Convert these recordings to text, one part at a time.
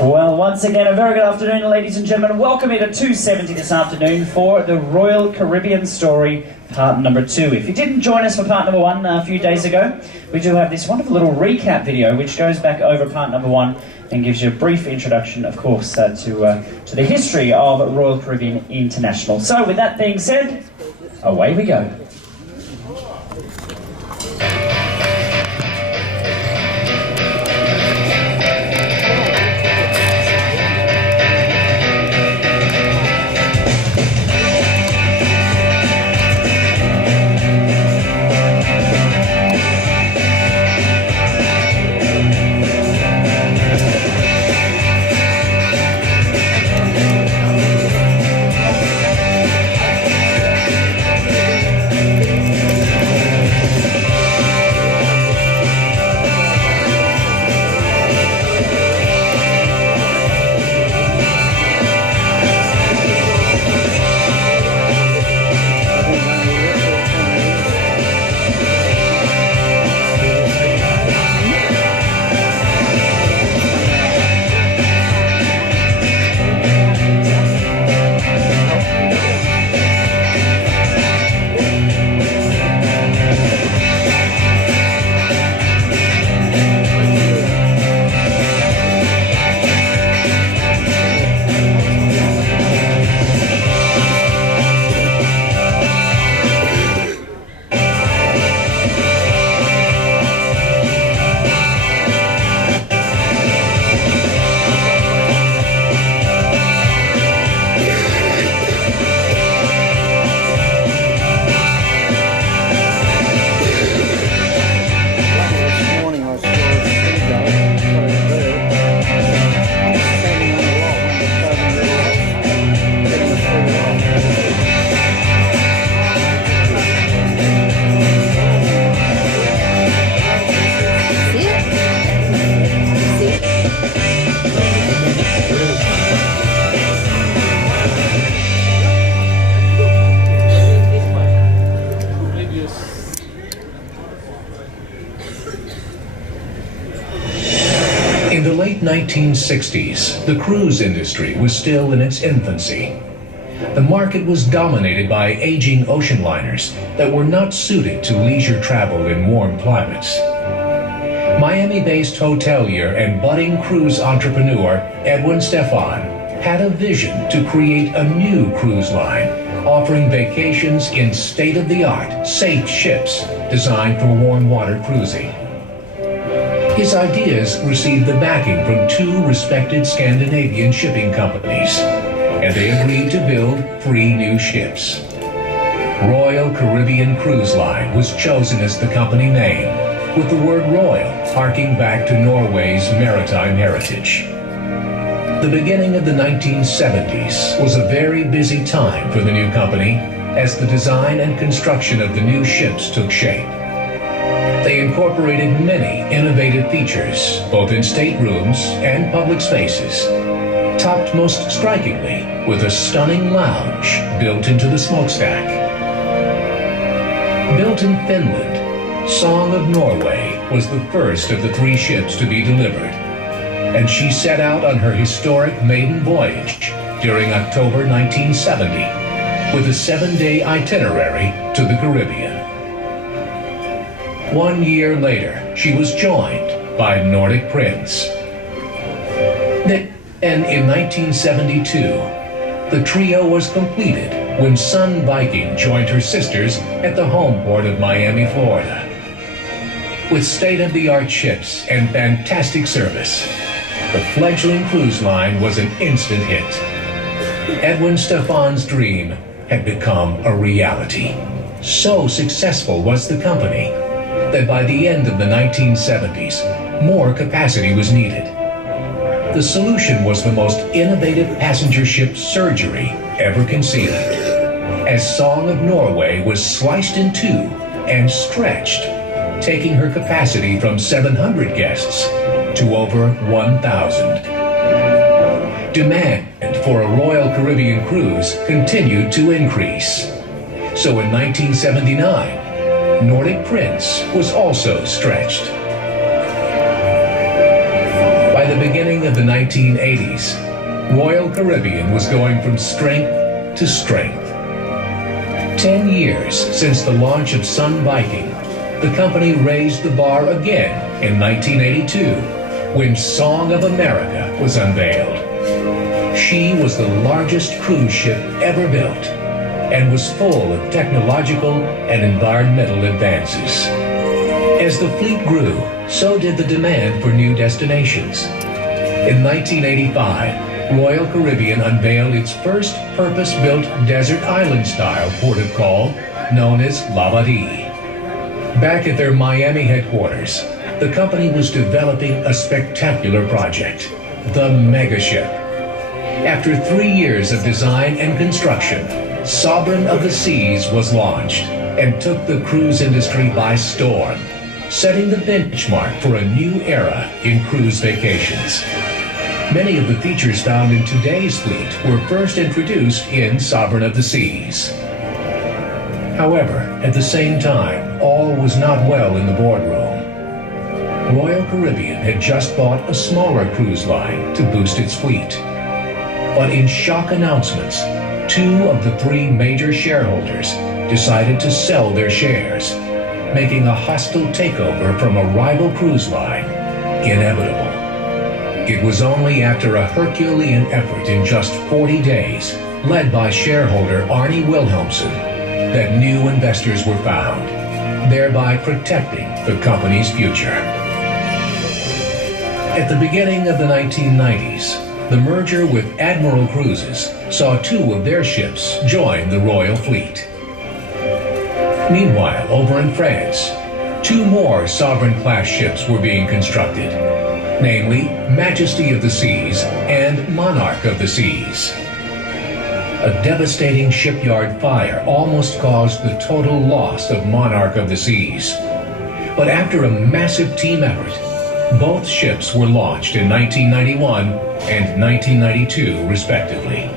Well, once again, a very good afternoon, ladies and gentlemen. Welcome here to 270 this afternoon for the Royal Caribbean Story, part number 2. If you didn't join us for part number 1 a few days ago, we do have this wonderful little recap video which goes back over part number 1 and gives you a brief introduction, of course, to the history of Royal Caribbean International. So, with that being said, away we go. In the late 1960s, the cruise industry was still in its infancy. The market was dominated by aging ocean liners that were not suited to leisure travel in warm climates. Miami-based hotelier and budding cruise entrepreneur Edwin Stefan had a vision to create a new cruise line offering vacations in state-of-the-art, safe ships designed for warm water cruising. His ideas received the backing from 2 respected Scandinavian shipping companies, and they agreed to build 3 new ships. Royal Caribbean Cruise Line was chosen as the company name, with the word Royal harking back to Norway's maritime heritage. The beginning of the 1970s was a very busy time for the new company as the design and construction of the new ships took shape. They incorporated many innovative features, both in staterooms and public spaces, topped most strikingly with a stunning lounge built into the smokestack. Built in Finland, Song of Norway was the first of the 3 ships to be delivered, and she set out on her historic maiden voyage during October 1970 with a 7-day itinerary to the Caribbean. 1 year later, she was joined by Nordic Prince. And in 1972, the trio was completed when Sun Viking joined her sisters at the home port of Miami, Florida. With state-of-the-art ships and fantastic service, the fledgling cruise line was an instant hit. Edwin Stefan's dream had become a reality. So successful was the company that by the end of the 1970s, more capacity was needed. The solution was the most innovative passenger ship surgery ever conceived, as Song of Norway was sliced in 2 and stretched, taking her capacity from 700 guests to over 1,000. Demand for a Royal Caribbean cruise continued to increase. So in 1979, Nordic Prince was also stretched. By the beginning of the 1980s, Royal Caribbean was going from strength to strength. 10 years since the launch of Sun Viking, the company raised the bar again in 1982 when Song of America was unveiled. She was the largest cruise ship ever built and was full of technological and environmental advances. As the fleet grew, so did the demand for new destinations. In 1985, Royal Caribbean unveiled its first purpose-built desert island-style port of call, known as Labadee. Back at their Miami headquarters, the company was developing a spectacular project, the Megaship. After 3 years of design and construction, Sovereign of the Seas was launched and took the cruise industry by storm, setting the benchmark for a new era in cruise vacations. Many of the features found in today's fleet were first introduced in Sovereign of the Seas. However, at the same time, all was not well in the boardroom. Royal Caribbean had just bought a smaller cruise line to boost its fleet. But in shock announcements, 2 of the 3 major shareholders decided to sell their shares, making a hostile takeover from a rival cruise line inevitable. It was only after a Herculean effort in just 40 days, led by shareholder Arnie Wilhelmsen, that new investors were found, thereby protecting the company's future. At the beginning of the 1990s, the merger with Admiral Cruises saw 2 of their ships join the Royal Fleet. Meanwhile, over in France, 2 more Sovereign-class ships were being constructed, namely Majesty of the Seas and Monarch of the Seas. A devastating shipyard fire almost caused the total loss of Monarch of the Seas. But after a massive team effort, both ships were launched in 1991 and 1992, respectively.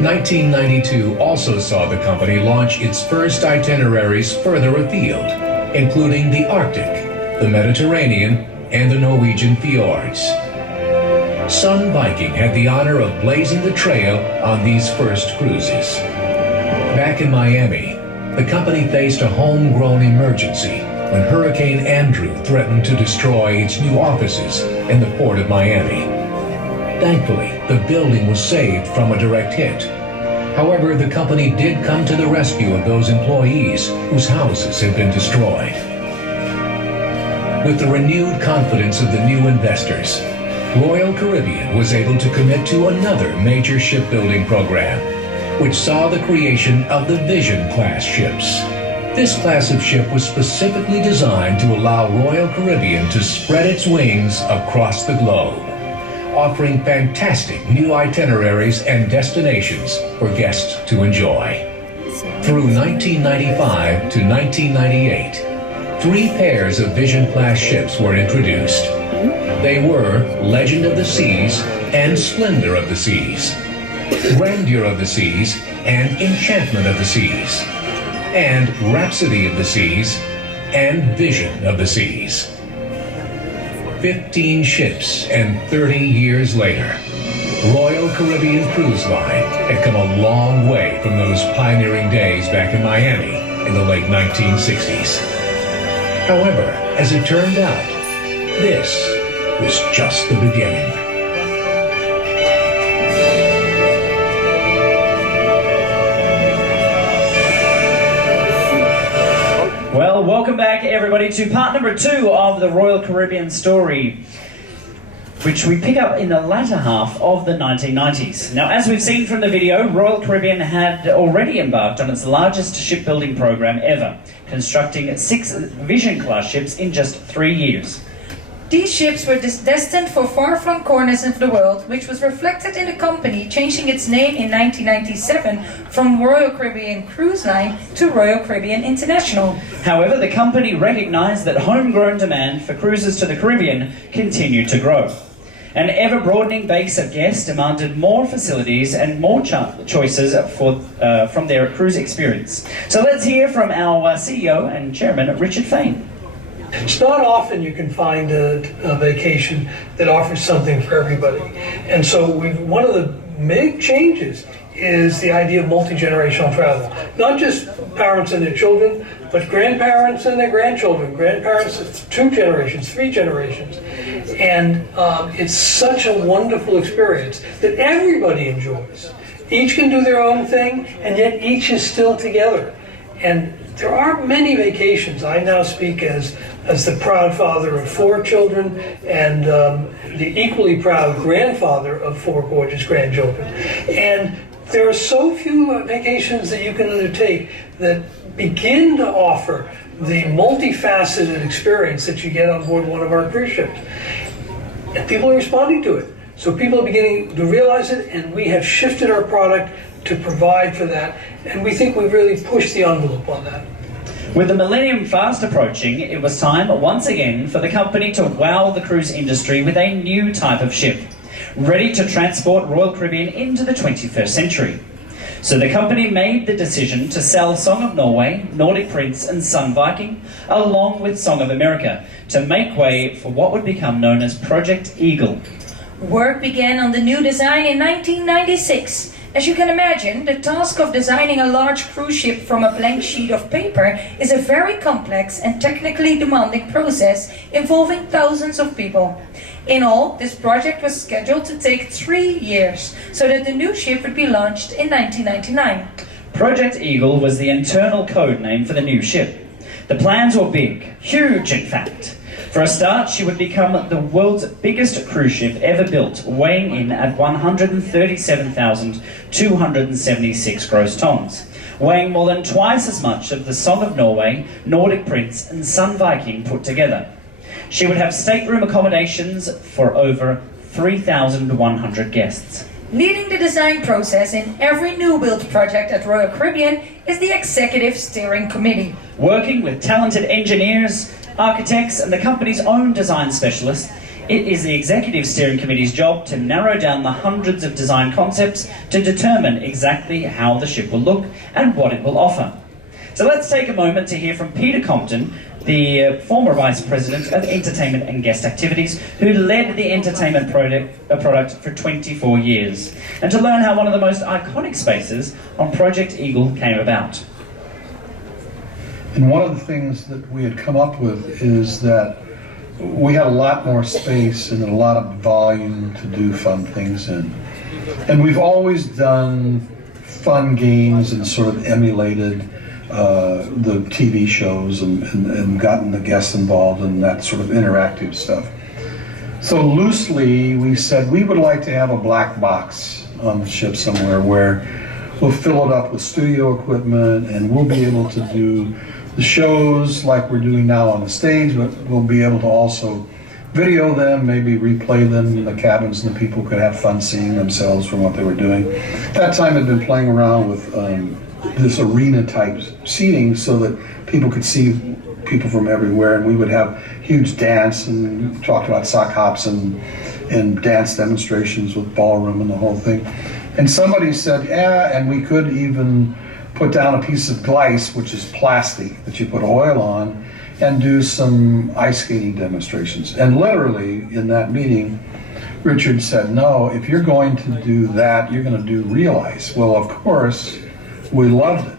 1992 also saw the company launch its first itineraries further afield, including the Arctic, the Mediterranean, and the Norwegian fjords. Sun Viking had the honor of blazing the trail on these first cruises. Back in Miami, the company faced a homegrown emergency when Hurricane Andrew threatened to destroy its new offices in the port of Miami. Thankfully, the building was saved from a direct hit. However, the company did come to the rescue of those employees whose houses had been destroyed. With the renewed confidence of the new investors, Royal Caribbean was able to commit to another major shipbuilding program, which saw the creation of the Vision-class ships. This class of ship was specifically designed to allow Royal Caribbean to spread its wings across the globe, offering fantastic new itineraries and destinations for guests to enjoy. Through 1995 to 1998, 3 pairs of Vision-class ships were introduced. They were Legend of the Seas and Splendor of the Seas, Grandeur of the Seas and Enchantment of the Seas, and Rhapsody of the Seas and Vision of the Seas. 15 ships and 30 years later, Royal Caribbean Cruise Line had come a long way from those pioneering days back in Miami in the late 1960s. However, as it turned out, this was just the beginning. Well, welcome back everybody to part number 2 of the Royal Caribbean story, which we pick up in the latter half of the 1990s. Now, as we've seen from the video, Royal Caribbean had already embarked on its largest shipbuilding program ever, constructing 6 Vision-class ships in just 3 years. These ships were destined for far-flung corners of the world, which was reflected in the company changing its name in 1997 from Royal Caribbean Cruise Line to Royal Caribbean International. However, the company recognized that homegrown demand for cruises to the Caribbean continued to grow. An ever-broadening base of guests demanded more facilities and more choices from their cruise experience. So let's hear from our CEO and chairman, Richard Fain. It's not often you can find a vacation that offers something for everybody. And so one of the big changes is the idea of multi-generational travel. Not just parents and their children, but grandparents and their grandchildren, grandparents of 2 generations, 3 generations. And it's such a wonderful experience that everybody enjoys. Each can do their own thing, and yet each is still together. And there are many vacations. I now speak as the proud father of 4 children and the equally proud grandfather of 4 gorgeous grandchildren. And there are so few vacations that you can undertake that begin to offer the multifaceted experience that you get on board one of our cruise ships. And people are responding to it. So people are beginning to realize it, and we have shifted our product to provide for that. And we think we've really pushed the envelope on that. With the millennium fast approaching, it was time once again for the company to wow the cruise industry with a new type of ship, ready to transport Royal Caribbean into the 21st century. So the company made the decision to sell Song of Norway, Nordic Prince and Sun Viking, along with Song of America, to make way for what would become known as Project Eagle. Work began on the new design in 1996. As you can imagine, the task of designing a large cruise ship from a blank sheet of paper is a very complex and technically demanding process involving thousands of people. In all, this project was scheduled to take 3 years, so that the new ship would be launched in 1999. Project Eagle was the internal code name for the new ship. The plans were big, huge in fact. For a start, she would become the world's biggest cruise ship ever built, weighing in at 137,276 gross tons, weighing more than twice as much of the Song of Norway, Nordic Prince and Sun Viking put together. She would have stateroom accommodations for over 3,100 guests. Leading the design process in every new build project at Royal Caribbean is the Executive Steering Committee. Working with talented engineers, architects and the company's own design specialists, it is the Executive Steering Committee's job to narrow down the hundreds of design concepts to determine exactly how the ship will look and what it will offer. So let's take a moment to hear from Peter Compton, the former Vice President of Entertainment and Guest Activities, who led the entertainment product for 24 years, and to learn how one of the most iconic spaces on Project Eagle came about. And one of the things that we had come up with is that we had a lot more space and a lot of volume to do fun things in. And we've always done fun games and sort of emulated the TV shows and gotten the guests involved in that sort of interactive stuff. So loosely, we said we would like to have a black box on the ship somewhere where we'll fill it up with studio equipment and we'll be able to do the shows like we're doing now on the stage, but we'll be able to also video them, maybe replay them in the cabins, and the people could have fun seeing themselves from what they were doing. At that time, I'd been playing around with this arena-type seating so that people could see people from everywhere, and we would have huge dance and talked about sock hops and dance demonstrations with ballroom and the whole thing. And somebody said, yeah, and we could even put down a piece of glice, which is plastic that you put oil on, and do some ice skating demonstrations. And literally, in that meeting, Richard said, no, if you're going to do that, you're going to do real ice. Well, of course, we loved it.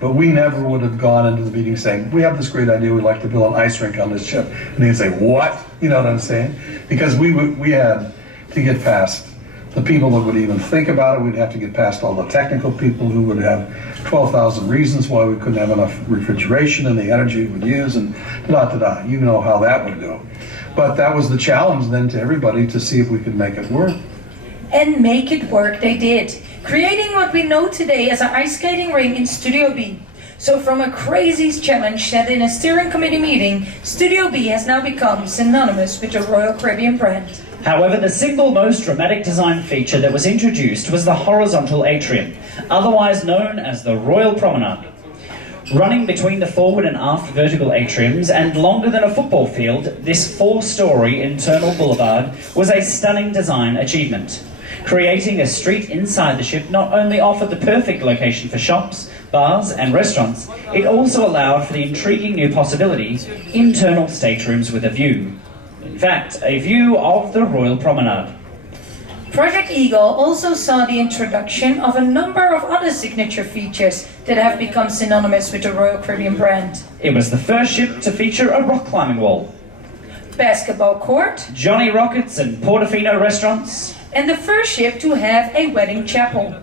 But we never would have gone into the meeting saying, we have this great idea, we'd like to build an ice rink on this ship. And they'd say, what? You know what I'm saying? Because we had to get past the people that would even think about it. We'd have to get past all the technical people who would have 12,000 reasons why we couldn't have enough refrigeration and the energy we would use and da-da-da. You know how that would go. But that was the challenge then to everybody to see if we could make it work. And make it work they did, creating what we know today as an ice skating ring in Studio B. So from a crazy challenge set in a steering committee meeting, Studio B has now become synonymous with the Royal Caribbean brand. However, the single most dramatic design feature that was introduced was the horizontal atrium, otherwise known as the Royal Promenade. Running between the forward and aft vertical atriums and longer than a football field, this 4-story internal boulevard was a stunning design achievement. Creating a street inside the ship not only offered the perfect location for shops, bars and restaurants, it also allowed for the intriguing new possibility, internal staterooms with a view. In fact, a view of the Royal Promenade. Project Eagle also saw the introduction of a number of other signature features that have become synonymous with the Royal Caribbean brand. It was the first ship to feature a rock climbing wall, Basketball court, Johnny Rockets and Portofino restaurants, and the first ship to have a wedding chapel.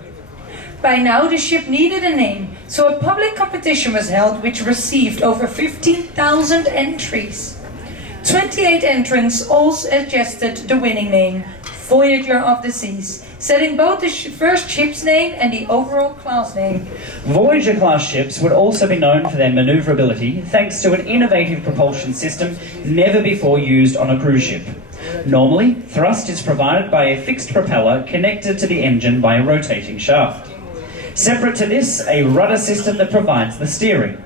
By now the ship needed a name, so a public competition was held which received over 15,000 entries. 28 entrants all suggested the winning name, Voyager of the Seas, setting both the first ship's name and the overall class name. Voyager-class ships would also be known for their manoeuvrability thanks to an innovative propulsion system never before used on a cruise ship. Normally, thrust is provided by a fixed propeller connected to the engine by a rotating shaft. Separate to this, a rudder system that provides the steering.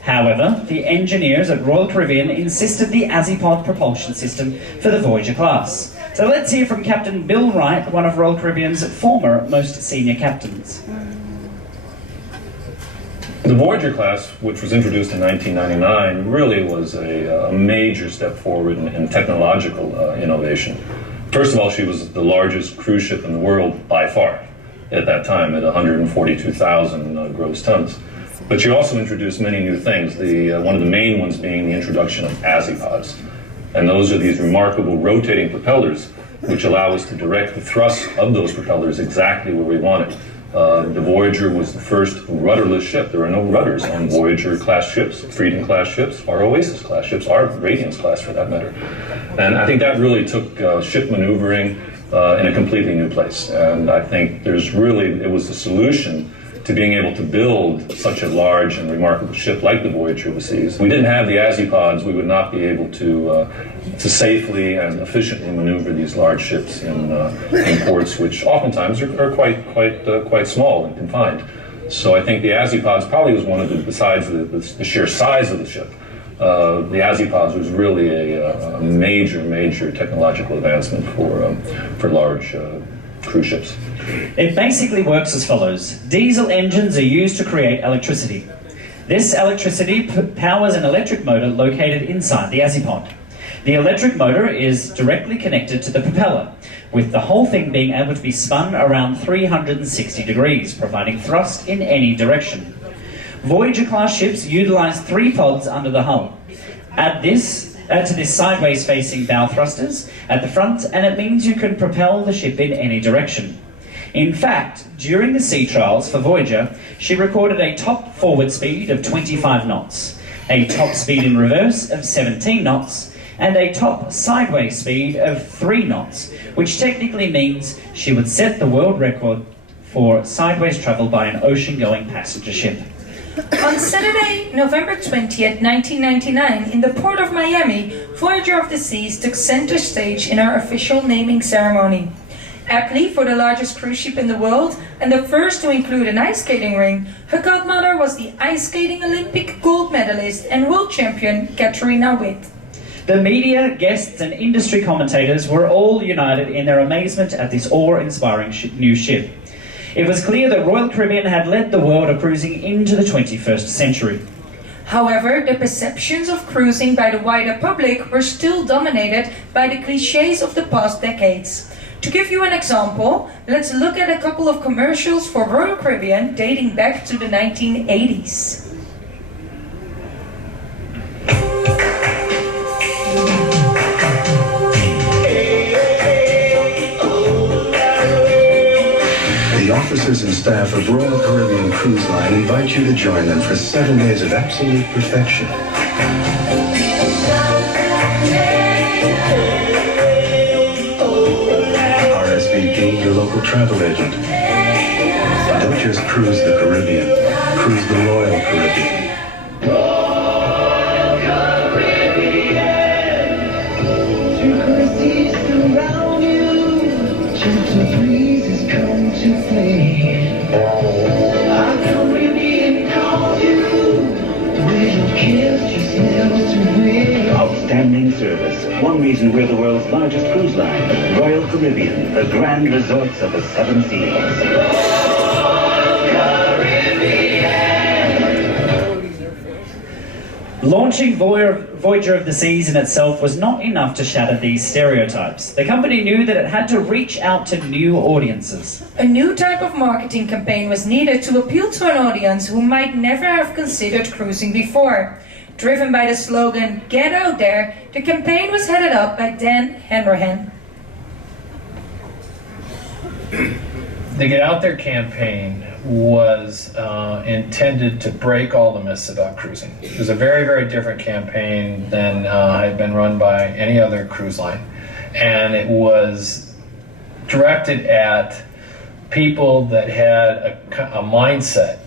However, the engineers at Royal Caribbean insisted the Azipod propulsion system for the Voyager class. So let's hear from Captain Bill Wright, one of Royal Caribbean's former most senior captains. The Voyager class, which was introduced in 1999, really was a major step forward in technological innovation. First of all, she was the largest cruise ship in the world by far at that time, at 142,000 gross tons. But she also introduced many new things, one of the main ones being the introduction of Azipods. And those are these remarkable rotating propellers which allow us to direct the thrust of those propellers exactly where we want it. The Voyager was the first rudderless ship. There are no rudders on Voyager-class ships, Freedom-class ships, or Oasis-class ships, or Radiance-class for that matter. And I think that really took ship maneuvering in a completely new place. And I think it was the solution to being able to build such a large and remarkable ship like the Voyager of the Seas. If we didn't have the Azipods, we would not be able to safely and efficiently maneuver these large ships in ports, which oftentimes are quite small and confined. So I think the Azipods probably was one of besides the sheer size of the ship, the Azipods was really a major technological advancement for large cruise ships. It basically works as follows. Diesel engines are used to create electricity. This electricity powers an electric motor located inside the Azipod. The electric motor is directly connected to the propeller, with the whole thing being able to be spun around 360 degrees, providing thrust in any direction. Voyager-class ships utilize 3 pods under the hull. Add to this sideways-facing bow thrusters at the front, and it means you can propel the ship in any direction. In fact, during the sea trials for Voyager, she recorded a top forward speed of 25 knots, a top speed in reverse of 17 knots, and a top sideways speed of 3 knots, which technically means she would set the world record for sideways travel by an ocean-going passenger ship. On Saturday, November 20th, 1999, in the port of Miami, Voyager of the Seas took center stage in our official naming ceremony. Aptly for the largest cruise ship in the world, and the first to include an ice skating ring, her godmother was the ice skating Olympic gold medalist and world champion Katarina Witt. The media, guests and industry commentators were all united in their amazement at this awe-inspiring new ship. It was clear that Royal Caribbean had led the world of cruising into the 21st century. However, the perceptions of cruising by the wider public were still dominated by the clichés of the past decades. To give you an example, let's look at a couple of commercials for Royal Caribbean dating back to the 1980s. The officers and staff of Royal Caribbean Cruise Line invite you to join them for 7 days of absolute perfection. RSVP, your local travel agent. Don't just cruise the Caribbean, cruise the Royal Caribbean. Outstanding service. One reason we're the world's largest cruise line. Royal Caribbean, the grand resorts of the 7 seas. Royal Caribbean. Launching Voyager of the Seas in itself was not enough to shatter these stereotypes. The company knew that it had to reach out to new audiences. A new type of marketing campaign was needed to appeal to an audience who might never have considered cruising before. Driven by the slogan, "Get out there," the campaign was headed up by Dan Hanrahan. The Get Out There campaign was intended to break all the myths about cruising. It was a very, very different campaign than had been run by any other cruise line. And it was directed at people that had a mindset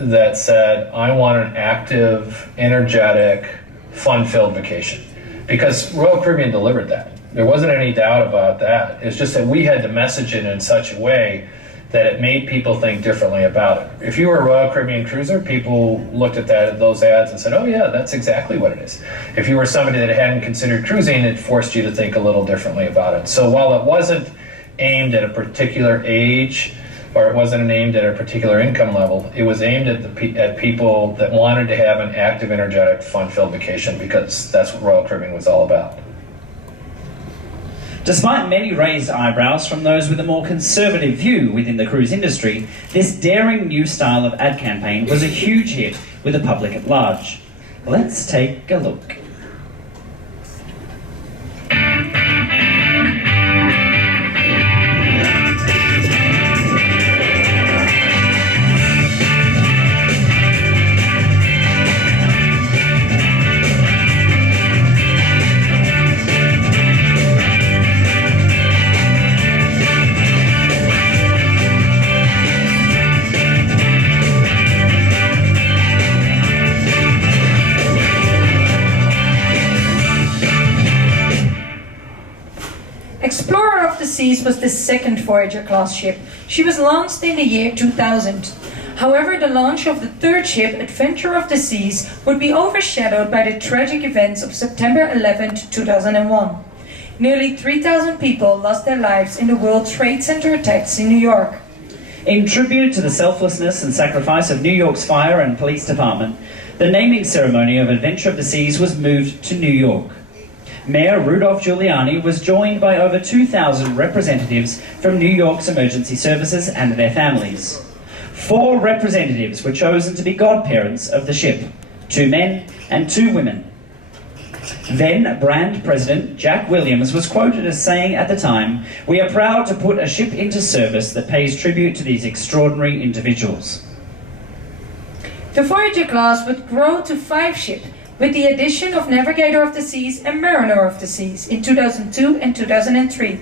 that said, I want an active, energetic, fun-filled vacation. Because Royal Caribbean delivered that. There wasn't any doubt about that. It's just that we had to message it in such a way that it made people think differently about it. If you were a Royal Caribbean cruiser, people looked at those ads and said, oh yeah, that's exactly what it is. If you were somebody that hadn't considered cruising, it forced you to think a little differently about it. So while it wasn't aimed at a particular age, or it wasn't aimed at a particular income level, it was aimed at people that wanted to have an active, energetic, fun-filled vacation, because that's what Royal Caribbean was all about. Despite many raised eyebrows from those with a more conservative view within the cruise industry, this daring new style of ad campaign was a huge hit with the public at large. Let's take a look. Explorer of the Seas was the second Voyager-class ship. She was launched in the year 2000. However, the launch of the third ship, Adventurer of the Seas, would be overshadowed by the tragic events of September 11, 2001. Nearly 3,000 people lost their lives in the World Trade Center attacks in New York. In tribute to the selflessness and sacrifice of New York's fire and police department, the naming ceremony of Adventure of the Seas was moved to New York. Mayor Rudolph Giuliani was joined by over 2,000 representatives from New York's emergency services and their families. 4 representatives were chosen to be godparents of the ship, 2 men and 2 women. Then brand president Jack Williams was quoted as saying at the time, "We are proud to put a ship into service that pays tribute to these extraordinary individuals." The Voyager class would grow to 5 ships, with the addition of Navigator of the Seas and Mariner of the Seas in 2002 and 2003.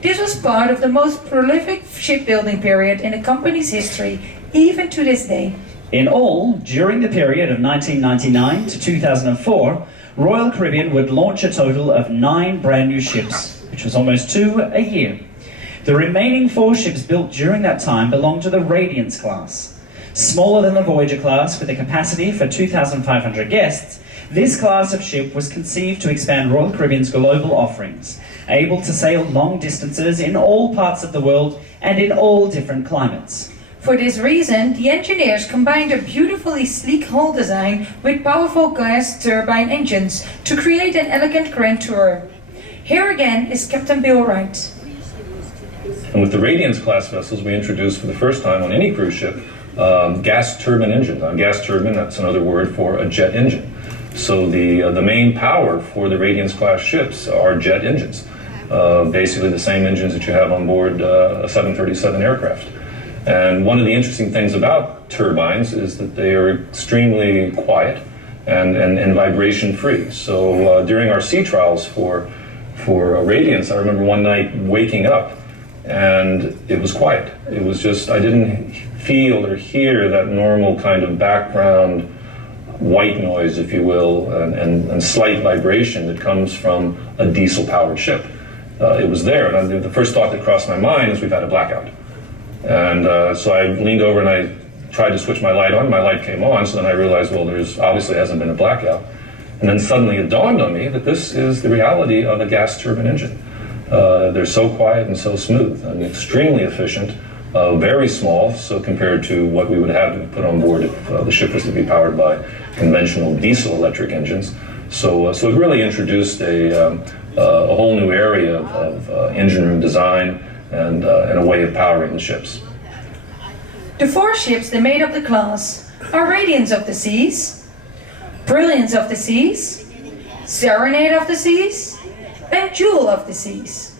This was part of the most prolific shipbuilding period in the company's history, even to this day. In all, during the period of 1999 to 2004, Royal Caribbean would launch a total of 9 brand new ships, which was almost 2 a year. The remaining 4 ships built during that time belonged to the Radiance class. Smaller than the Voyager class, with a capacity for 2,500 guests, this class of ship was conceived to expand Royal Caribbean's global offerings, able to sail long distances in all parts of the world and in all different climates. For this reason, the engineers combined a beautifully sleek hull design with powerful gas turbine engines to create an elegant grand tour. Here again is Captain Bill Wright. And with the Radiance class vessels, we introduced for the first time on any cruise ship gas turbine engines. A gas turbine, that's another word for a jet engine. So the main power for the Radiance class ships are jet engines. Basically the same engines that you have on board a 737 aircraft. And one of the interesting things about turbines is that they are extremely quiet and vibration free. So during our sea trials for Radiance, I remember one night waking up and it was quiet. It was just, I didn't feel or hear that normal kind of background white noise, if you will, and slight vibration that comes from a diesel-powered ship. It was there, and the first thought that crossed my mind is we've had a blackout. And so I leaned over and I tried to switch my light on. My light came on, so then I realized, well, there's obviously hasn't been a blackout. And then suddenly it dawned on me that this is the reality of a gas turbine engine. They're so quiet and so smooth and extremely efficient, very small, so compared to what we would have to put on board if the ship was to be powered by conventional diesel electric engines. So it really introduced a whole new area of engine room design and a way of powering the ships. The 4 ships that made up the class are Radiance of the Seas, Brilliance of the Seas, Serenade of the Seas, and Jewel of the Seas.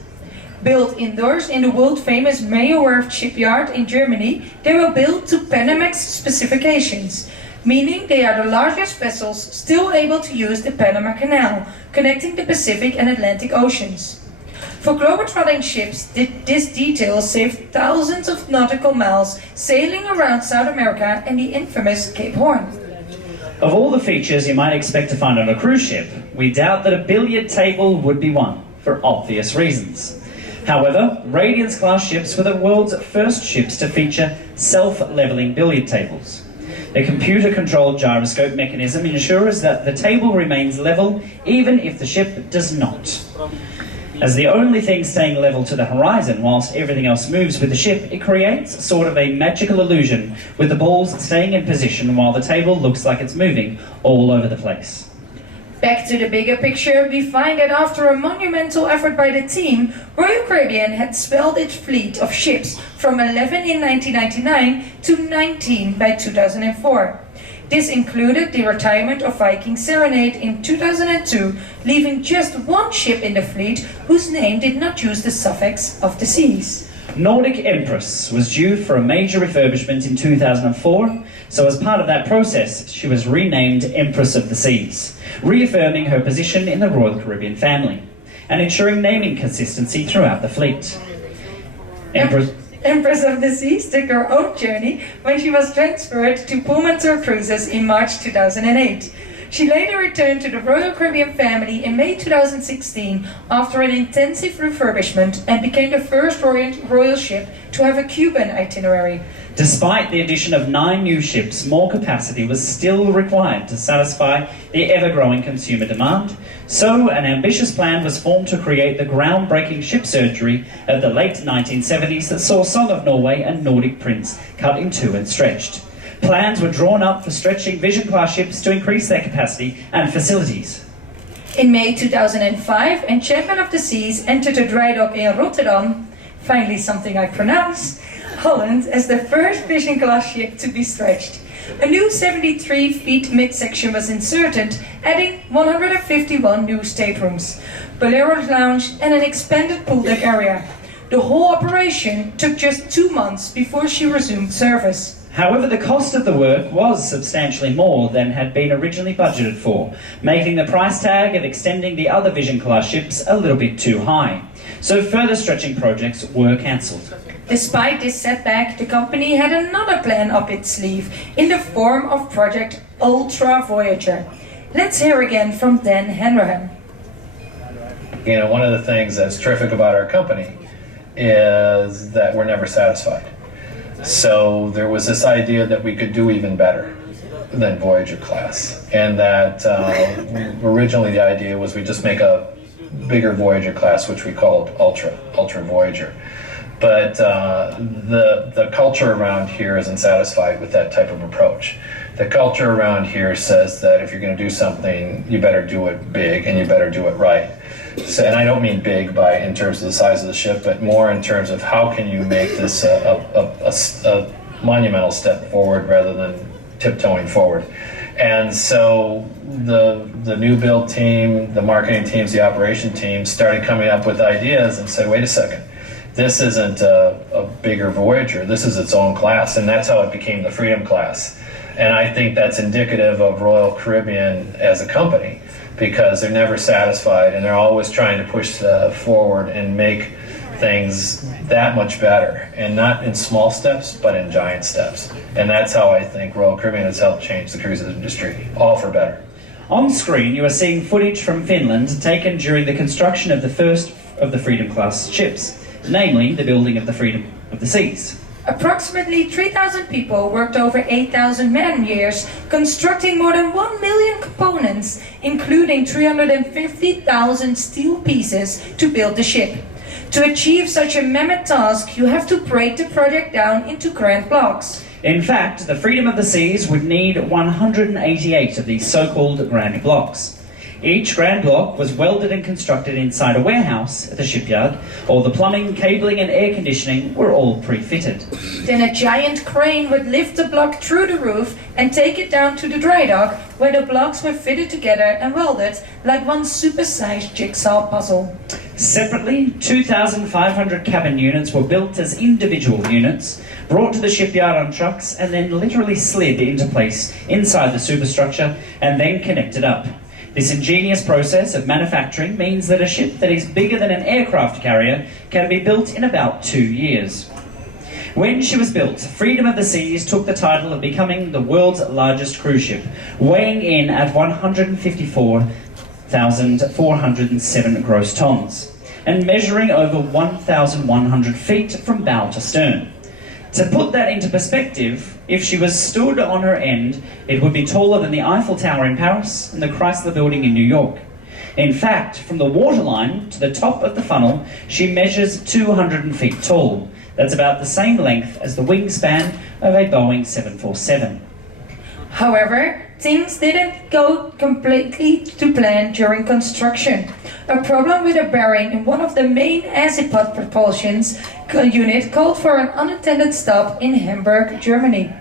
Built indoors in the world-famous Meyer shipyard in Germany, they were built to Panamax specifications, meaning they are the largest vessels still able to use the Panama Canal, connecting the Pacific and Atlantic Oceans. For globetrotting ships, this detail saved thousands of nautical miles sailing around South America and the infamous Cape Horn. Of all the features you might expect to find on a cruise ship, we doubt that a billiard table would be one, for obvious reasons. However, Radiance-class ships were the world's first ships to feature self-leveling billiard tables. A computer-controlled gyroscope mechanism ensures that the table remains level even if the ship does not. As the only thing staying level to the horizon whilst everything else moves with the ship, it creates sort of a magical illusion with the balls staying in position while the table looks like it's moving all over the place. Back to the bigger picture, we find that after a monumental effort by the team, Royal Caribbean had swelled its fleet of ships from 11 in 1999 to 19 by 2004. This included the retirement of Viking Serenade in 2002, leaving just 1 ship in the fleet whose name did not use the suffix of the seas. Nordic Empress was due for a major refurbishment in 2004, so as part of that process, she was renamed Empress of the Seas, reaffirming her position in the Royal Caribbean family, and ensuring naming consistency throughout the fleet. Empress of the Seas took her own journey when she was transferred to Pullmantur Cruises in March 2008. She later returned to the Royal Caribbean family in May 2016 after an intensive refurbishment and became the first royal ship to have a Cuban itinerary. Despite the addition of 9 new ships, more capacity was still required to satisfy the ever-growing consumer demand, so an ambitious plan was formed to create the groundbreaking ship surgery of the late 1970s that saw Song of Norway and Nordic Prince cut in 2 and stretched. Plans were drawn up for stretching Vision-class ships to increase their capacity and facilities. In May 2005, Enchantment of the Seas entered a dry dock in Rotterdam, finally something I pronounce, Holland, as the first Vision-class ship to be stretched. A new 73-feet midsection was inserted, adding 151 new staterooms, Bolero lounge and an expanded pool deck area. The whole operation took just 2 months before she resumed service. However, the cost of the work was substantially more than had been originally budgeted for, making the price tag of extending the other Vision-class ships a little bit too high. So further stretching projects were cancelled. Despite this setback, the company had another plan up its sleeve in the form of Project Ultra Voyager. Let's hear again from Dan Hanrahan. You know, one of the things that's terrific about our company is that we're never satisfied. So there was this idea that we could do even better than Voyager class, and that originally the idea was we just make a bigger Voyager class, which we called Ultra Voyager. But the culture around here isn't satisfied with that type of approach. The culture around here says that if you're going to do something, you better do it big and you better do it right. So, and I don't mean big in terms of the size of the ship, but more in terms of how can you make this a monumental step forward rather than tiptoeing forward. And so the new build team, the marketing teams, the operation teams started coming up with ideas and said, wait a second, this isn't a bigger Voyager, this is its own class, and that's how it became the Freedom class. And I think that's indicative of Royal Caribbean as a company, because they're never satisfied and they're always trying to push forward and make things that much better, and not in small steps but in giant steps. And that's how I think Royal Caribbean has helped change the cruise industry, all for better. On screen you are seeing footage from Finland taken during the construction of the first of the Freedom class ships, namely the building of the Freedom of the Seas. Approximately 3,000 people worked over 8,000 man-years, constructing more than 1 million components, including 350,000 steel pieces, to build the ship. To achieve such a mammoth task, you have to break the project down into grand blocks. In fact, the Freedom of the Seas would need 188 of these so-called grand blocks. Each grand block was welded and constructed inside a warehouse at the shipyard. All the plumbing, cabling and air conditioning were all pre-fitted. Then a giant crane would lift the block through the roof and take it down to the dry dock, where the blocks were fitted together and welded like one supersized jigsaw puzzle. Separately, 2,500 cabin units were built as individual units, brought to the shipyard on trucks and then literally slid into place inside the superstructure and then connected up. This ingenious process of manufacturing means that a ship that is bigger than an aircraft carrier can be built in about 2 years. When she was built, Freedom of the Seas took the title of becoming the world's largest cruise ship, weighing in at 154,407 gross tons, and measuring over 1,100 feet from bow to stern. To put that into perspective, if she was stood on her end, it would be taller than the Eiffel Tower in Paris and the Chrysler Building in New York. In fact, from the waterline to the top of the funnel, she measures 200 feet tall. That's about the same length as the wingspan of a Boeing 747. However, things didn't go completely to plan during construction. A problem with a bearing in one of the main azipod propulsions unit called for an unintended stop in Hamburg, Germany,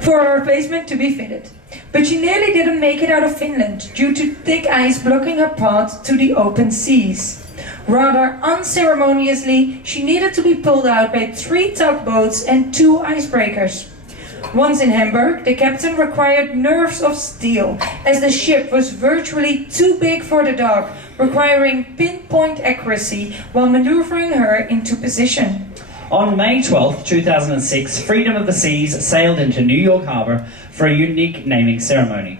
for a replacement to be fitted. But she nearly didn't make it out of Finland due to thick ice blocking her path to the open seas. Rather unceremoniously, she needed to be pulled out by 3 tugboats and 2 icebreakers. Once in Hamburg, the captain required nerves of steel, as the ship was virtually too big for the dock, requiring pinpoint accuracy while maneuvering her into position. On May 12, 2006, Freedom of the Seas sailed into New York Harbor for a unique naming ceremony.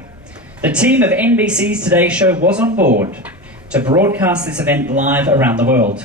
The team of NBC's Today Show was on board to broadcast this event live around the world.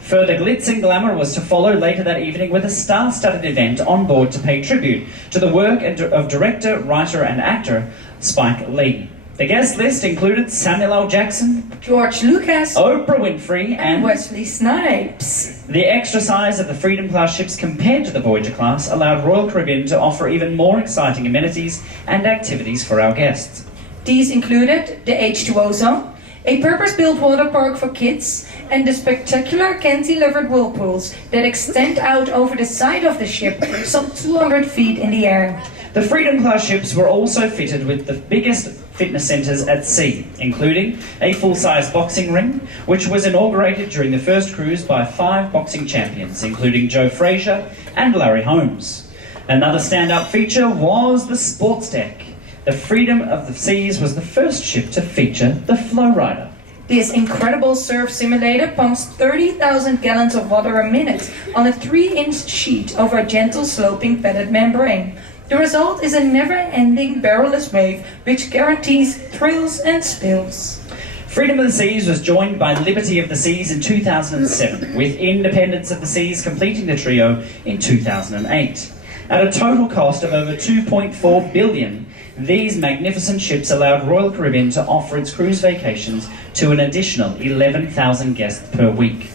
Further glitz and glamour was to follow later that evening with a star-studded event on board to pay tribute to the work of director, writer and actor Spike Lee. The guest list included Samuel L. Jackson, George Lucas, Oprah Winfrey and Wesley Snipes. The extra size of the Freedom class ships compared to the Voyager class allowed Royal Caribbean to offer even more exciting amenities and activities for our guests. These included the H2O Zone, a purpose-built water park for kids, and the spectacular cantilevered whirlpools that extend out over the side of the ship some 200 feet in the air. The Freedom class ships were also fitted with the biggest fitness centres at sea, including a full-size boxing ring, which was inaugurated during the first cruise by 5 boxing champions, including Joe Frazier and Larry Holmes. Another standout feature was the sports deck. The Freedom of the Seas was the first ship to feature the Flow Rider. This incredible surf simulator pumps 30,000 gallons of water a minute on a 3-inch sheet over a gentle sloping padded membrane. The result is a never-ending barrelless wave which guarantees thrills and spills. Freedom of the Seas was joined by Liberty of the Seas in 2007, with Independence of the Seas completing the trio in 2008. At a total cost of over $2.4 billion, these magnificent ships allowed Royal Caribbean to offer its cruise vacations to an additional 11,000 guests per week.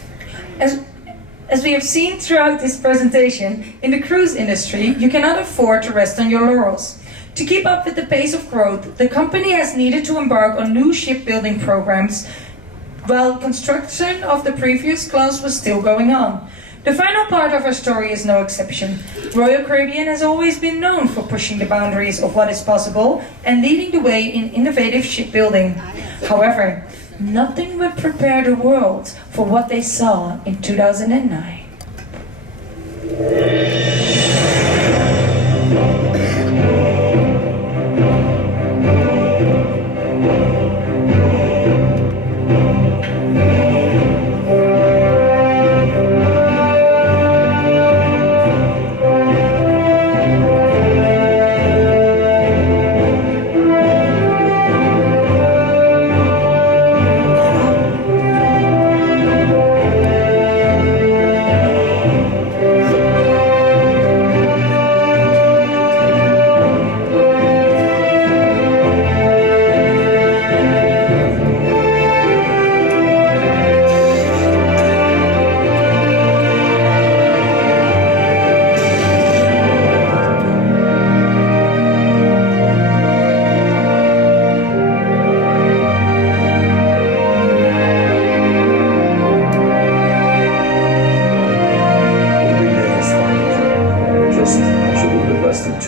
As we have seen throughout this presentation, in the cruise industry, you cannot afford to rest on your laurels. To keep up with the pace of growth, the company has needed to embark on new shipbuilding programs, while construction of the previous class was still going on. The final part of our story is no exception. Royal Caribbean has always been known for pushing the boundaries of what is possible and leading the way in innovative shipbuilding. However, nothing would prepare the world for what they saw in 2009.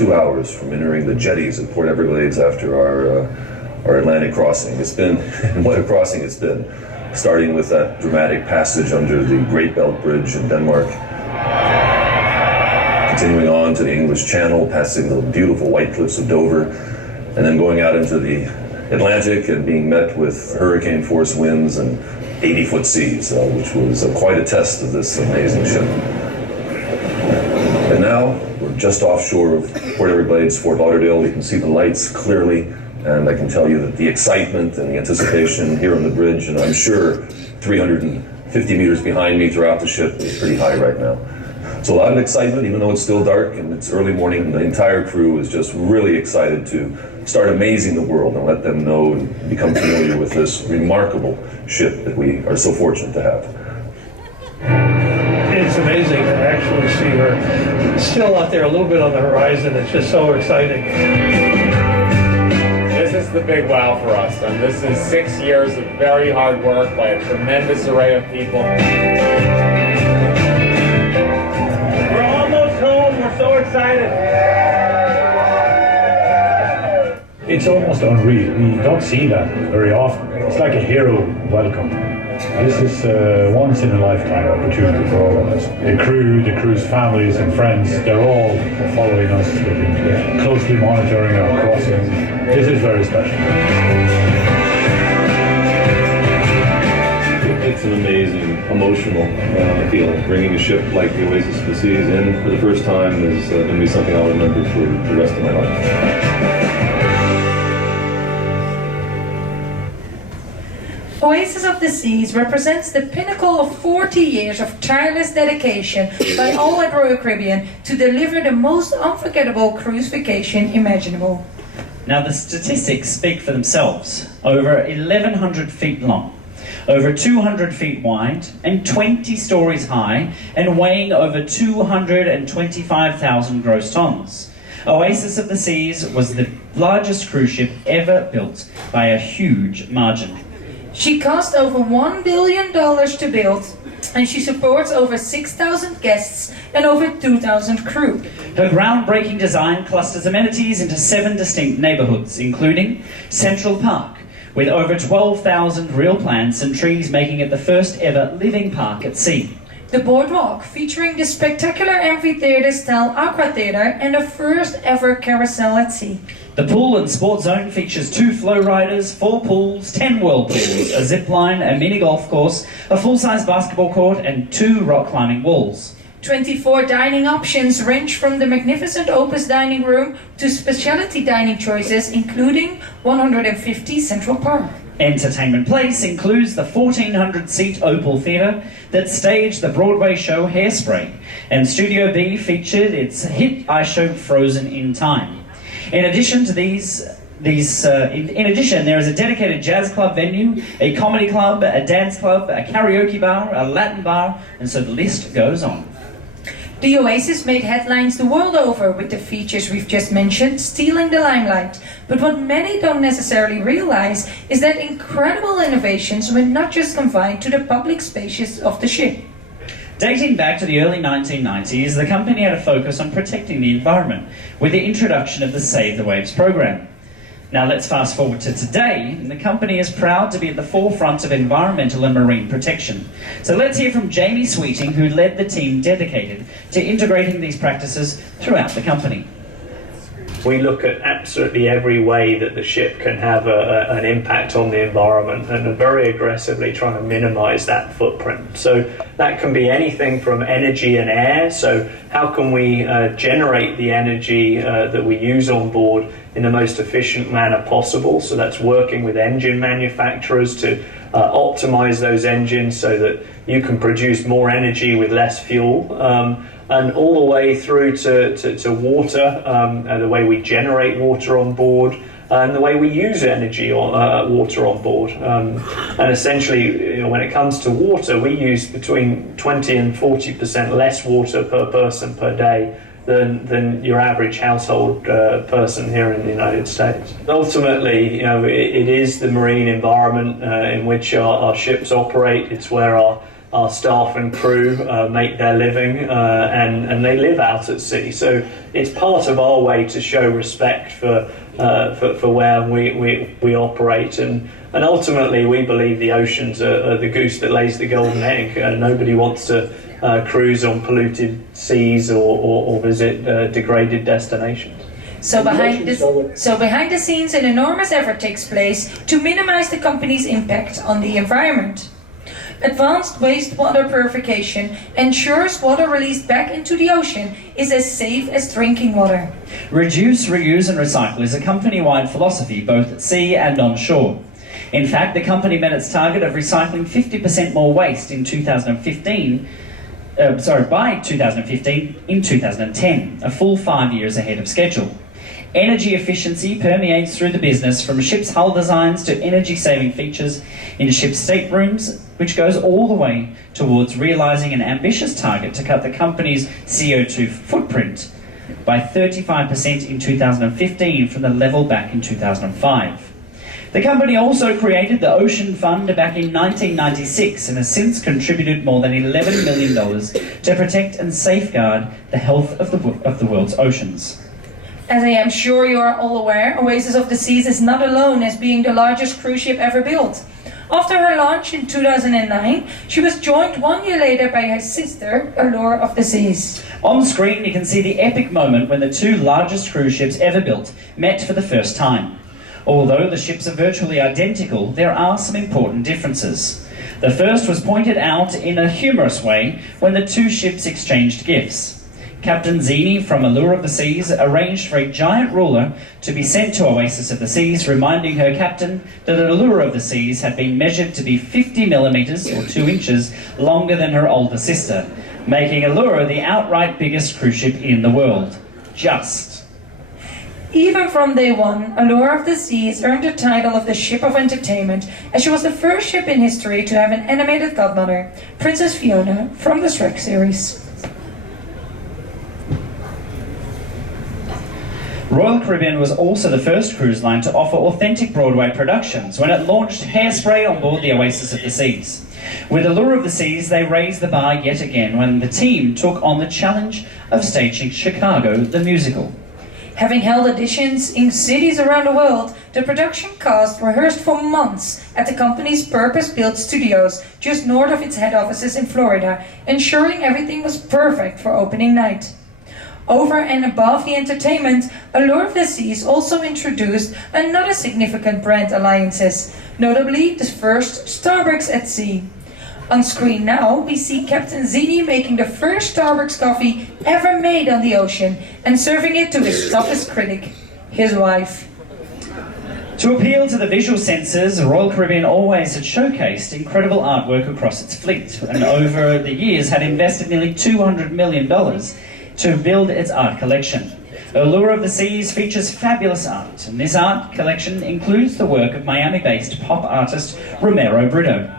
2 hours from entering the jetties at Port Everglades after our Atlantic crossing. It's been, and what a crossing it's been, starting with that dramatic passage under the Great Belt Bridge in Denmark, continuing on to the English Channel, passing the beautiful white cliffs of Dover, and then going out into the Atlantic and being met with hurricane force winds and 80-foot seas, which was quite a test of this amazing ship. And now we're just offshore of Port Everglades, Fort Lauderdale. We can see the lights clearly, and I can tell you that the excitement and the anticipation here on the bridge, and I'm sure 350 meters behind me throughout the ship, is pretty high right now. So a lot of excitement, even though it's still dark and it's early morning. The entire crew is just really excited to start amazing the world and let them know and become familiar with this remarkable ship that we are so fortunate to have. It's amazing to actually see her still out there a little bit on the horizon. It's just so exciting. This is the big wow for us, and this is 6 years of very hard work by a tremendous array of people. So excited. It's almost unreal. We don't see that very often. It's like a hero welcome. This is a once-in-a-lifetime opportunity for all of us. The crew, the crew's families and friends, they're all following us, closely monitoring our crossing. This is very special. It's an amazing, emotional feeling. Bringing a ship like the Oasis of the Seas in for the first time is going to be something I'll remember for the rest of my life. Oasis of the Seas represents the pinnacle of 40 years of tireless dedication by all at Royal Caribbean to deliver the most unforgettable cruise vacation imaginable. Now the statistics speak for themselves. Over 1,100 feet long, over 200 feet wide, and 20 stories high, and weighing over 225,000 gross tons. Oasis of the Seas was the largest cruise ship ever built by a huge margin. She cost over $1 billion to build, and she supports over 6,000 guests and over 2,000 crew. Her groundbreaking design clusters amenities into 7 distinct neighborhoods, including Central Park, with over 12,000 real plants and trees, making it the first ever living park at sea. The boardwalk, featuring the spectacular amphitheater-style aqua theater and the first ever carousel at sea. The pool and sports zone features 2 flow riders, 4 pools, 10 whirlpools, a zip line, a mini golf course, a full-size basketball court, and 2 rock climbing walls. 24 dining options range from the magnificent Opus dining room to specialty dining choices, including 150 Central Park. Entertainment Place includes the 1,400-seat Opal Theatre that staged the Broadway show Hairspray, and Studio B featured its hit ice show Frozen in Time. In addition, there is a dedicated jazz club venue, a comedy club, a dance club, a karaoke bar, a Latin bar, and so the list goes on. The Oasis made headlines the world over with the features we've just mentioned stealing the limelight. But what many don't necessarily realize is that incredible innovations were not just confined to the public spaces of the ship. Dating back to the early 1990s, the company had a focus on protecting the environment with the introduction of the Save the Waves program. Now let's fast forward to today, and the company is proud to be at the forefront of environmental and marine protection. So let's hear from Jamie Sweeting, who led the team dedicated to integrating these practices throughout the company. We look at absolutely every way that the ship can have an impact on the environment and are very aggressively trying to minimize that footprint. So that can be anything from energy and air. So how can we generate the energy that we use on board in the most efficient manner possible? So that's working with engine manufacturers to optimize those engines so that you can produce more energy with less fuel. And all the way through to water, the way we generate water on board, and the way we use energy or water on board. And essentially, when it comes to water, we use between 20 and 40% less water per person per day than your average household person here in the United States. Ultimately, it is the marine environment in which our ships operate. It's where our our staff and crew make their living, and they live out at sea. So it's part of our way to show respect for where we operate, and ultimately we believe the oceans are the goose that lays the golden egg. Nobody wants to cruise on polluted seas or visit degraded destinations. So behind the scenes, an enormous effort takes place to minimize the company's impact on the environment. Advanced wastewater purification ensures water released back into the ocean is as safe as drinking water. Reduce, reuse and recycle is a company-wide philosophy both at sea and on shore. In fact, the company met its target of recycling 50% more waste in by 2015 in 2010, a full 5 years ahead of schedule. Energy efficiency permeates through the business, from ship's hull designs to energy-saving features in ship's staterooms, which goes all the way towards realising an ambitious target to cut the company's CO2 footprint by 35% in 2015 from the level back in 2005. The company also created the Ocean Fund back in 1996 and has since contributed more than $11 million to protect and safeguard the health of the world's oceans. As I am sure you are all aware, Oasis of the Seas is not alone as being the largest cruise ship ever built. After her launch in 2009, she was joined 1 year later by her sister, Allure of the Seas. On screen you can see the epic moment when the two largest cruise ships ever built met for the first time. Although the ships are virtually identical, there are some important differences. The first was pointed out in a humorous way when the two ships exchanged gifts. Captain Zini from Allure of the Seas arranged for a giant ruler to be sent to Oasis of the Seas, reminding her captain that Allure of the Seas had been measured to be 50 millimeters or 2 inches longer than her older sister, making Allure the outright biggest cruise ship in the world. Even from day one, Allure of the Seas earned the title of the Ship of Entertainment, as she was the first ship in history to have an animated godmother, Princess Fiona from the Shrek series. Royal Caribbean was also the first cruise line to offer authentic Broadway productions when it launched Hairspray on board the Oasis of the Seas. With Allure of the Seas, they raised the bar yet again when the team took on the challenge of staging Chicago the musical. Having held auditions in cities around the world, the production cast rehearsed for months at the company's purpose-built studios just north of its head offices in Florida, ensuring everything was perfect for opening night. Over and above the entertainment, Allure of the Seas also introduced another significant brand alliances, notably the first Starbucks at sea. On screen now, we see Captain Zini making the first Starbucks coffee ever made on the ocean and serving it to his toughest critic, his wife. To appeal to the visual senses, Royal Caribbean always had showcased incredible artwork across its fleet, and over the years had invested nearly $200 million to build its art collection. Allure of the Seas features fabulous art, and this art collection includes the work of Miami-based pop artist Romero Brito.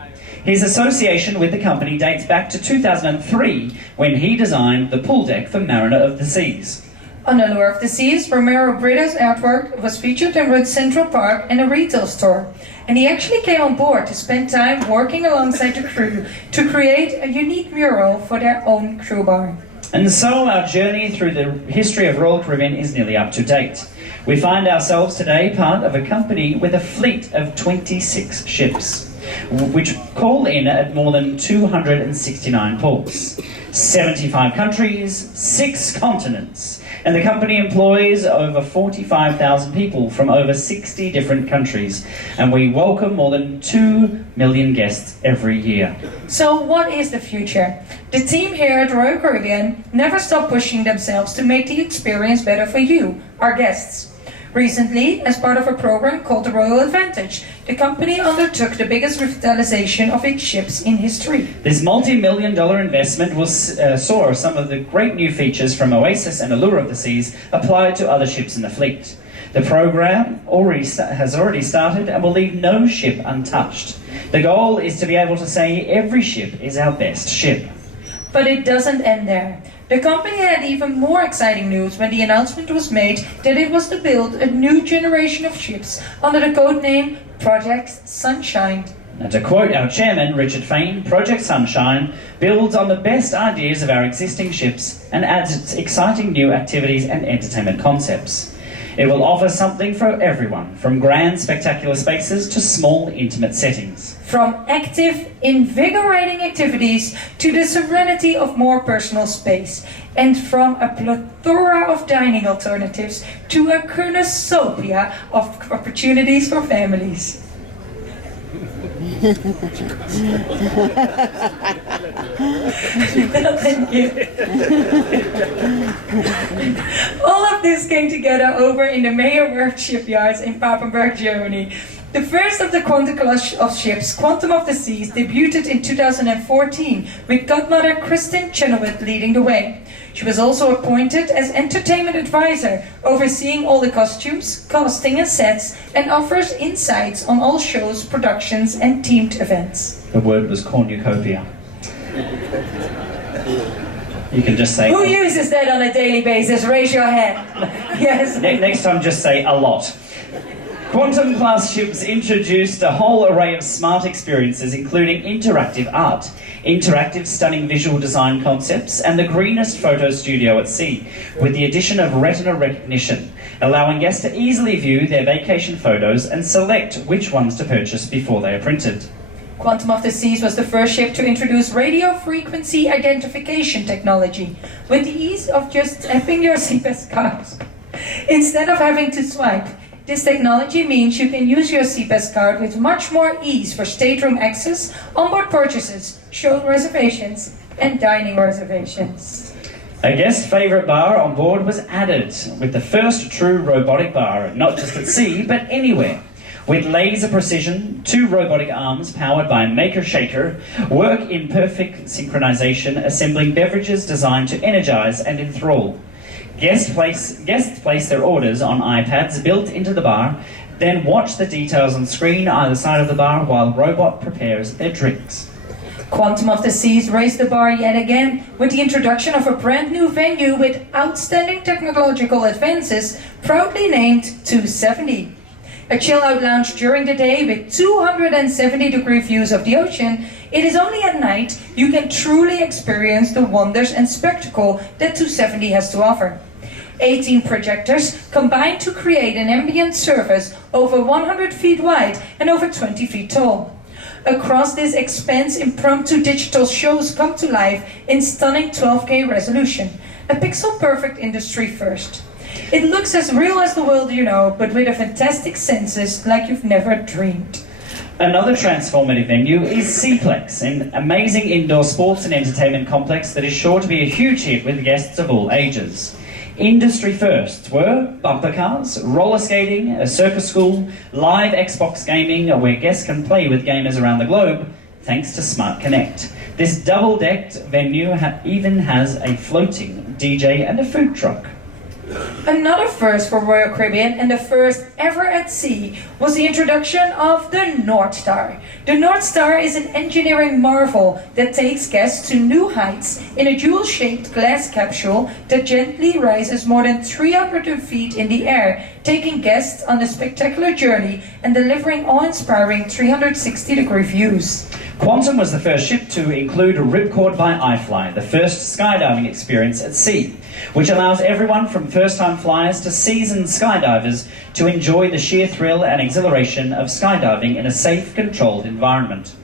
His association with the company dates back to 2003, when he designed the pool deck for Mariner of the Seas. On Allure of the Seas, Romero Brito's artwork was featured in Rhodes Central Park and a retail store, and he actually came on board to spend time working alongside the crew to create a unique mural for their own crew bar. And so our journey through the history of Royal Caribbean is nearly up to date. We find ourselves today part of a company with a fleet of 26 ships, which call in at more than 269 ports, 75 countries, 6 continents, and the company employs over 45,000 people from over 60 different countries, and we welcome more than 2 million guests every year. So what is the future? The team here at Royal Caribbean never stop pushing themselves to make the experience better for you, our guests. Recently, as part of a program called the Royal Advantage, the company undertook the biggest revitalization of its ships in history. This multi-million-dollar investment saw some of the great new features from Oasis and Allure of the Seas applied to other ships in the fleet. The program has already started and will leave no ship untouched. The goal is to be able to say every ship is our best ship. But it doesn't end there. The company had even more exciting news when the announcement was made that it was to build a new generation of ships under the code name Project Sunshine. And to quote our chairman, Richard Fain, Project Sunshine builds on the best ideas of our existing ships and adds exciting new activities and entertainment concepts. It will offer something for everyone, from grand, spectacular spaces to small, intimate settings. From active, invigorating activities to the serenity of more personal space. And from a plethora of dining alternatives to a cornucopia of opportunities for families. Thank you. All of this came together over in the Meyerwerft shipyards in Papenburg, Germany. The first of the Quantum class of ships, Quantum of the Seas, debuted in 2014 with Godmother Kristin Chenoweth leading the way. She was also appointed as entertainment advisor, overseeing all the costumes, casting and sets, and offers insights on all shows, productions, and teamed events. The word was cornucopia. You can just say... Who uses that on a daily basis? Raise your hand. Yes. Next time, just say a lot. Quantum class ships introduced a whole array of smart experiences, including interactive art, interactive stunning visual design concepts, and the greenest photo studio at sea, with the addition of retina recognition, allowing guests to easily view their vacation photos and select which ones to purchase before they are printed. Quantum of the Seas was the first ship to introduce radio frequency identification technology, with the ease of just tapping your CPAS card instead of having to swipe. This technology means you can use your CPAS card with much more ease for stateroom access, onboard purchases, show reservations, and dining reservations. A guest favourite bar on board was added, with the first true robotic bar, not just at sea, but anywhere. With laser precision, 2 robotic arms powered by Maker Shaker work in perfect synchronization, assembling beverages designed to energize and enthrall. Guests place their orders on iPads built into the bar, then watch the details on screen either side of the bar while robot prepares their drinks. Quantum of the Seas raised the bar yet again with the introduction of a brand new venue with outstanding technological advances, proudly named 270. A chill-out lounge during the day with 270-degree views of the ocean, it is only at night you can truly experience the wonders and spectacle that 270 has to offer. 18 projectors combine to create an ambient surface over 100 feet wide and over 20 feet tall. Across this expanse, impromptu digital shows come to life in stunning 12K resolution, a pixel-perfect industry first. It looks as real as the world you know, but with a fantastic senses like you've never dreamed. Another transformative venue is Seaplex, an amazing indoor sports and entertainment complex that is sure to be a huge hit with guests of all ages. Industry firsts were bumper cars, roller skating, a circus school, live Xbox gaming where guests can play with gamers around the globe thanks to Smart Connect. This double-decked venue even has a floating DJ and a food truck. Another first for Royal Caribbean, and the first ever at sea, was the introduction of the North Star. The North Star is an engineering marvel that takes guests to new heights in a jewel-shaped glass capsule that gently rises more than 300 feet in the air, taking guests on a spectacular journey and delivering awe-inspiring 360-degree views. Quantum was the first ship to include Ripcord by iFly, the first skydiving experience at sea, which allows everyone from first-time flyers to seasoned skydivers to enjoy the sheer thrill and exhilaration of skydiving in a safe, controlled environment.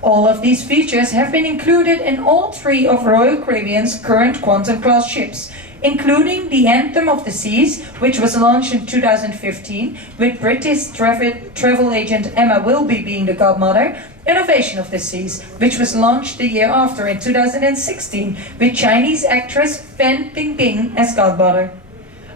All of these features have been included in all 3 of Royal Caribbean's current Quantum-class ships, including the Anthem of the Seas, which was launched in 2015, with British travel agent Emma Wilby being the godmother, and Ovation of the Seas, which was launched the year after in 2016, with Chinese actress Fan Bingbing as godmother.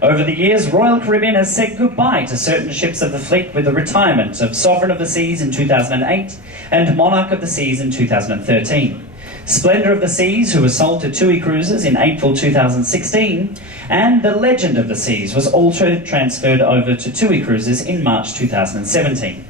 Over the years, Royal Caribbean has said goodbye to certain ships of the fleet with the retirement of Sovereign of the Seas in 2008 and Monarch of the Seas in 2013. Splendor of the Seas, who was sold to TUI Cruises in April 2016, and the Legend of the Seas was also transferred over to TUI Cruises in March 2017.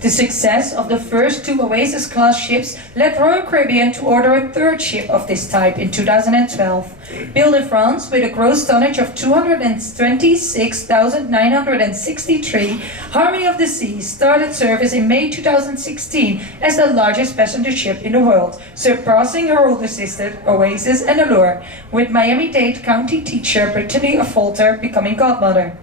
The success of the first two Oasis-class ships led Royal Caribbean to order a third ship of this type in 2012. Built in France with a gross tonnage of 226,963, Harmony of the Seas started service in May 2016 as the largest passenger ship in the world, surpassing her older sister, Oasis and Allure, with Miami-Dade County teacher Brittany Affolter becoming godmother.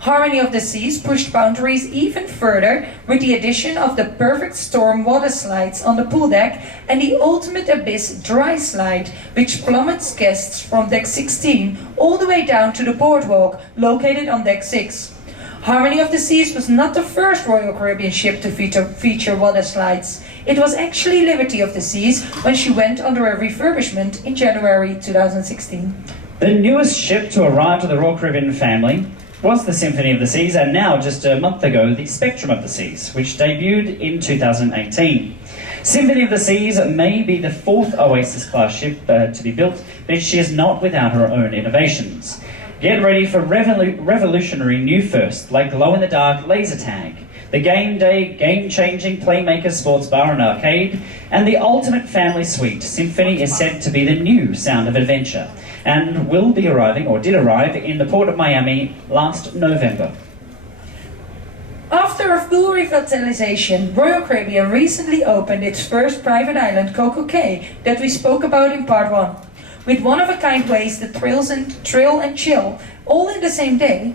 Harmony of the Seas pushed boundaries even further with the addition of the Perfect Storm water slides on the pool deck and the Ultimate Abyss dry slide, which plummets guests from deck 16 all the way down to the boardwalk located on deck 6. Harmony of the Seas was not the first Royal Caribbean ship to feature water slides. It was actually Liberty of the Seas when she went under a refurbishment in January 2016. The newest ship to arrive to the Royal Caribbean family was the Symphony of the Seas, and now, just a month ago, the Spectrum of the Seas, which debuted in 2018. Symphony of the Seas may be the fourth Oasis-class ship to be built, but she is not without her own innovations. Get ready for revolutionary new firsts, like glow-in-the-dark laser tag, the game day, game-changing Playmaker sports bar and arcade, and the ultimate family suite. Symphony is said to be the new sound of adventure, and will be arriving, or did arrive, in the port of Miami last November. After a full revitalization, Royal Caribbean recently opened its first private island, Coco Cay, that we spoke about in part 1. With one-of-a-kind ways that thrill and chill, all in the same day,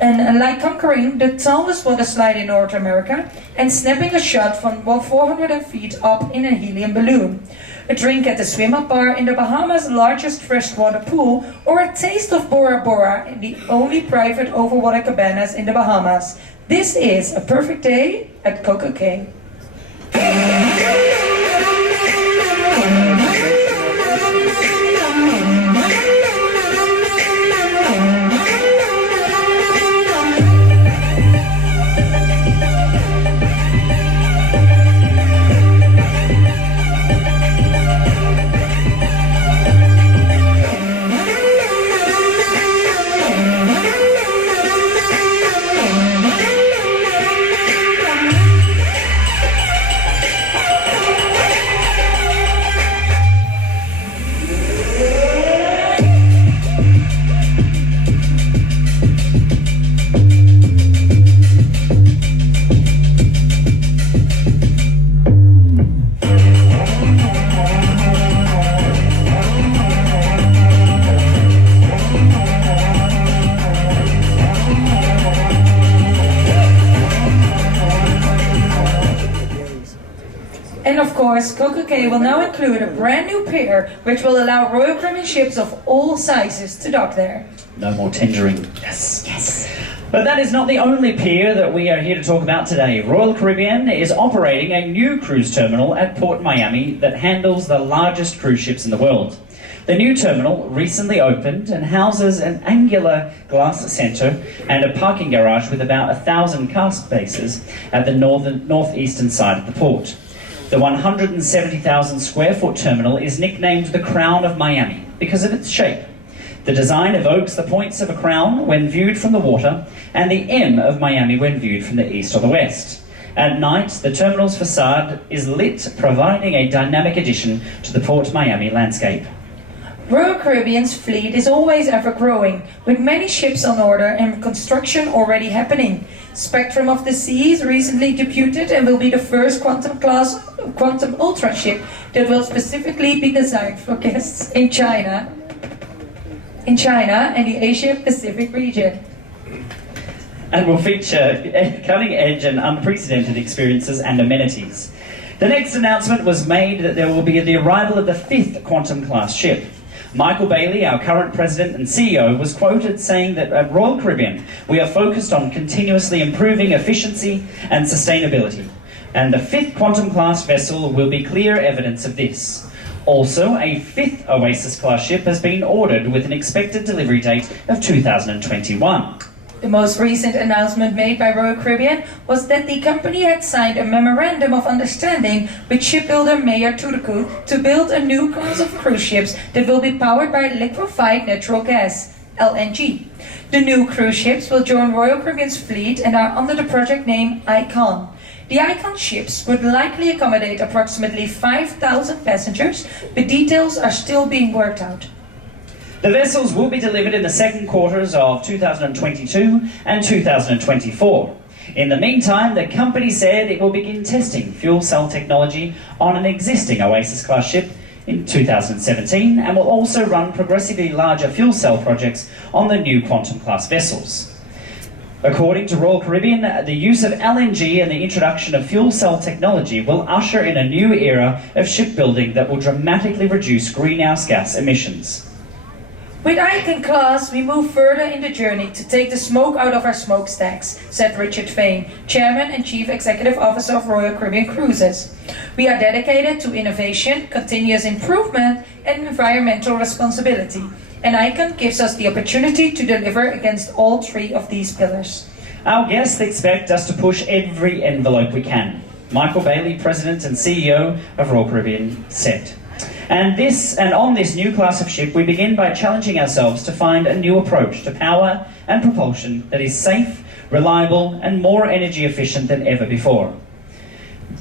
and like conquering the tallest water slide in North America, and snapping a shot from 400 feet up in a helium balloon. A drink at the swim-up bar in the Bahamas' largest freshwater pool, or a taste of Bora Bora in the only private overwater cabanas in the Bahamas. This is a perfect day at Coco Cay. And of course, Coco Cay will now include a brand new pier, which will allow Royal Caribbean ships of all sizes to dock there. No more tendering. Yes. Yes. But that is not the only pier that we are here to talk about today. Royal Caribbean is operating a new cruise terminal at Port Miami that handles the largest cruise ships in the world. The new terminal recently opened and houses an angular glass centre and a parking garage with about 1,000 car spaces at the northeastern side of the port. The 170,000 square foot terminal is nicknamed the Crown of Miami because of its shape. The design evokes the points of a crown when viewed from the water and the M of Miami when viewed from the east or the west. At night, the terminal's facade is lit, providing a dynamic addition to the Port Miami landscape. Royal Caribbean's fleet is always ever growing, with many ships on order and construction already happening. Spectrum of the Seas recently debuted and will be the first Quantum Ultra ship that will specifically be designed for guests in China and the Asia-Pacific region. And will feature cutting-edge and unprecedented experiences and amenities. The next announcement was made that there will be the arrival of the 5th Quantum-class ship. Michael Bailey, our current president and CEO, was quoted saying that at Royal Caribbean, we are focused on continuously improving efficiency and sustainability. And the 5th Quantum-class vessel will be clear evidence of this. Also, a 5th Oasis-class ship has been ordered with an expected delivery date of 2021. The most recent announcement made by Royal Caribbean was that the company had signed a memorandum of understanding with shipbuilder Meyer Turku to build a new class of cruise ships that will be powered by liquefied natural gas, LNG. The new cruise ships will join Royal Caribbean's fleet and are under the project name Icon. The Icon ships would likely accommodate approximately 5,000 passengers, but details are still being worked out. The vessels will be delivered in the second quarters of 2022 and 2024. In the meantime, the company said it will begin testing fuel cell technology on an existing Oasis-class ship in 2017 and will also run progressively larger fuel cell projects on the new Quantum-class vessels. According to Royal Caribbean, the use of LNG and the introduction of fuel cell technology will usher in a new era of shipbuilding that will dramatically reduce greenhouse gas emissions. With Icon class, we move further in the journey to take the smoke out of our smokestacks, said Richard Fain, Chairman and Chief Executive Officer of Royal Caribbean Cruises. We are dedicated to innovation, continuous improvement, and environmental responsibility. And Icon gives us the opportunity to deliver against all three of these pillars. Our guests expect us to push every envelope we can. Michael Bailey, President and CEO of Royal Caribbean, said. And on this new class of ship, we begin by challenging ourselves to find a new approach to power and propulsion that is safe, reliable, and more energy efficient than ever before.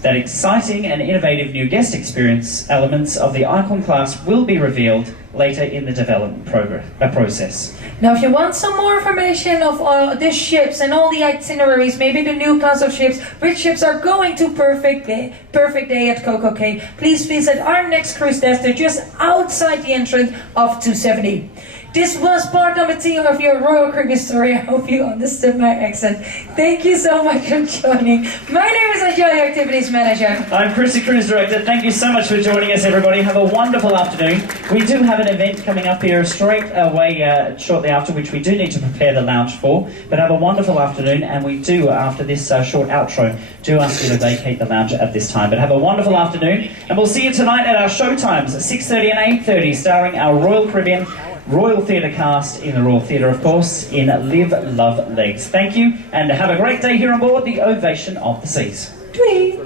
That exciting and innovative new guest experience elements of the Icon class will be revealed later in the development process. Now, if you want some more information of the ships and all the itineraries, maybe the new class of ships, which ships are going to Perfect Day at Coco Cay, please visit our next cruise desk. They're just outside the entrance of 270. This was part number 2 of your Royal Caribbean story. I hope you understood my accent. Thank you so much for joining. My name is Enjoy Activities Manager. I'm Chris, the Cruise Director. Thank you so much for joining us, everybody. Have a wonderful afternoon. We do have an event coming up here straight away shortly after, which we do need to prepare the lounge for. But have a wonderful afternoon, and we do, after this short outro, do ask you to vacate the lounge at this time. But have a wonderful afternoon, and we'll see you tonight at our show times at 6:30 and 8:30, starring our Royal Caribbean Royal Theatre cast in the Royal Theatre, of course, in Live, Love, Legs. Thank you, and have a great day here on board the Ovation of the Seas. Tweet.